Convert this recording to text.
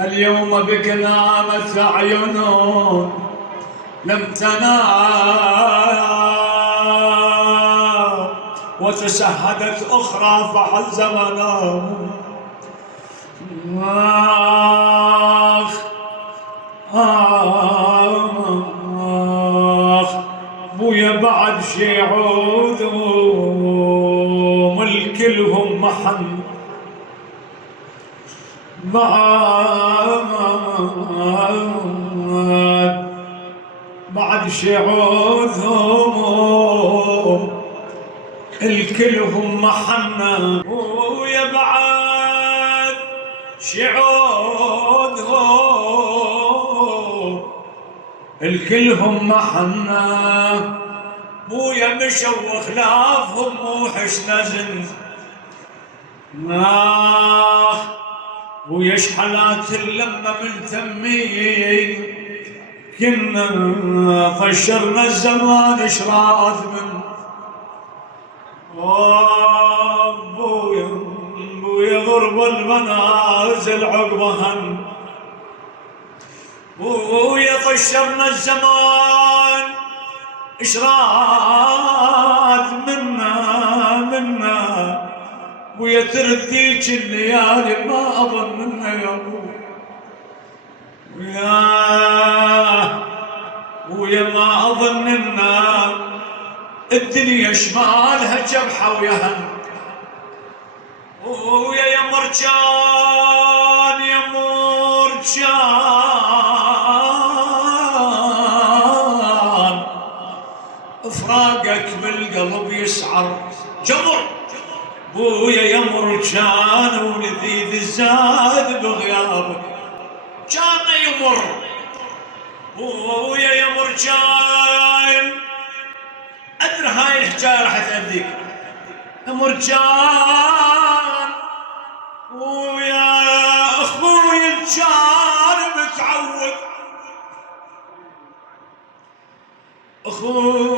اليوم بك نامت أعين لم تنام، وتشهدت أخرى فحز منام. آخ آخ بويا بعد شي عودهم الكلهم محن بعد شعوذهم الكلهم محنة، ويا بعد شعوذهم الكلهم محنة. بويا مشوا وخلافهم وحش نزن. ويا شحلات اللمة ملتمين كنا فشرنا الزمان اشراد من بويا غرب المنازل عقبهن. بويا فشرنا الزمان اشراد منا ويا ترثيك الليالي ما اظن منها يا ابو. ويا ما اظن ان الدنيا شمالها جبحه ويهن. ويا مرجان يا مرجان فراقك بالقلب يسعر جمر. بويا يا مرجان ولذيذ الزاد بغيابك كان يمر. بويا يا مرجان ادري هاي الحكايه راح تاذيك يا مرجان. ويا اخوي الجان متعود اخوي